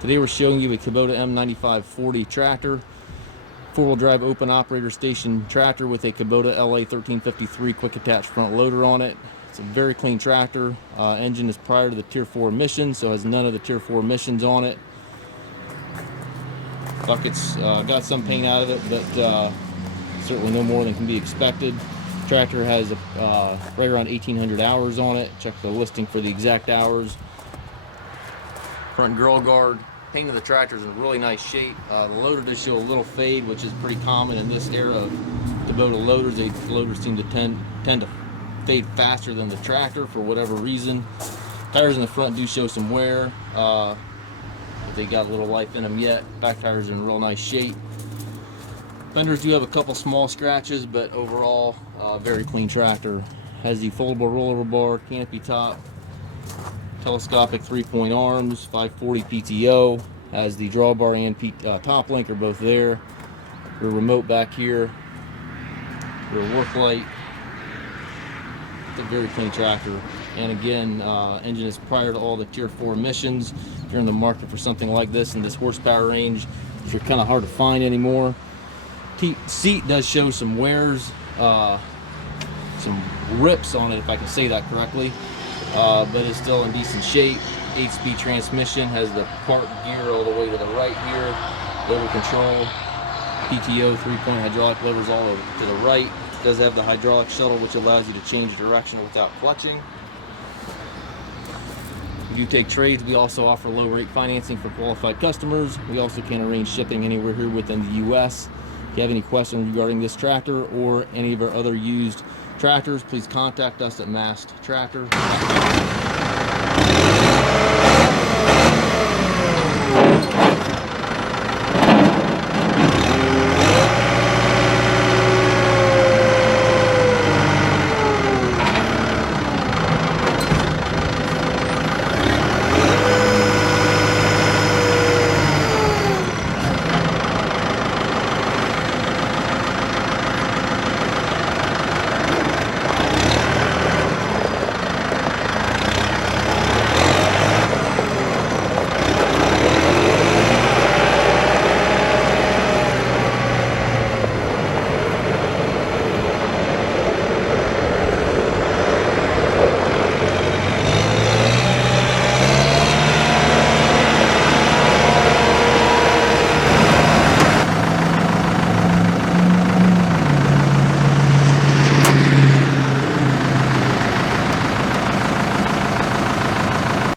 Today we're showing you a Kubota M9540 tractor, four-wheel drive open operator station tractor with a Kubota LA 1353 quick attach front loader on it. It's a very clean tractor. Engine is prior to the Tier 4 emission, so has none of the Tier 4 emissions on it. Bucket's got some paint out of it, but certainly no more than can be expected. Tractor has right around 1,800 hours on it. Check the listing for the exact hours. Front grill guard. Paint of the tractor is in really nice shape. The loader does show a little fade, which is pretty common in this era of Kubota loaders. The loaders seem to tend to fade faster than the tractor for whatever reason. Tires in the front do show some wear, but they got a little life in them yet. Back tires are in real nice shape. Fenders do have a couple small scratches, but overall, very clean tractor. Has the foldable rollover bar, canopy top, telescopic 3-point arms, 540 PTO. Has the drawbar and top link are both there. Your remote back here. Your work light. It's a very clean tractor. And again, engine is prior to all the Tier 4 emissions. If you're in the market for something like this in this horsepower range, which are kind of hard to find anymore. Seat does show some wears, some rips on it, if I can say that correctly, but it's still in decent shape. 8-speed transmission, has the park gear all the way to the right here, loader control, PTO 3-point hydraulic levers all over to the right. It does have the hydraulic shuttle, which allows you to change direction without clutching. We do take trades. We also offer low rate financing for qualified customers. We also can arrange shipping anywhere here within the US. If you have any questions regarding this tractor or any of our other used tractors, please contact us at Mast Tractor.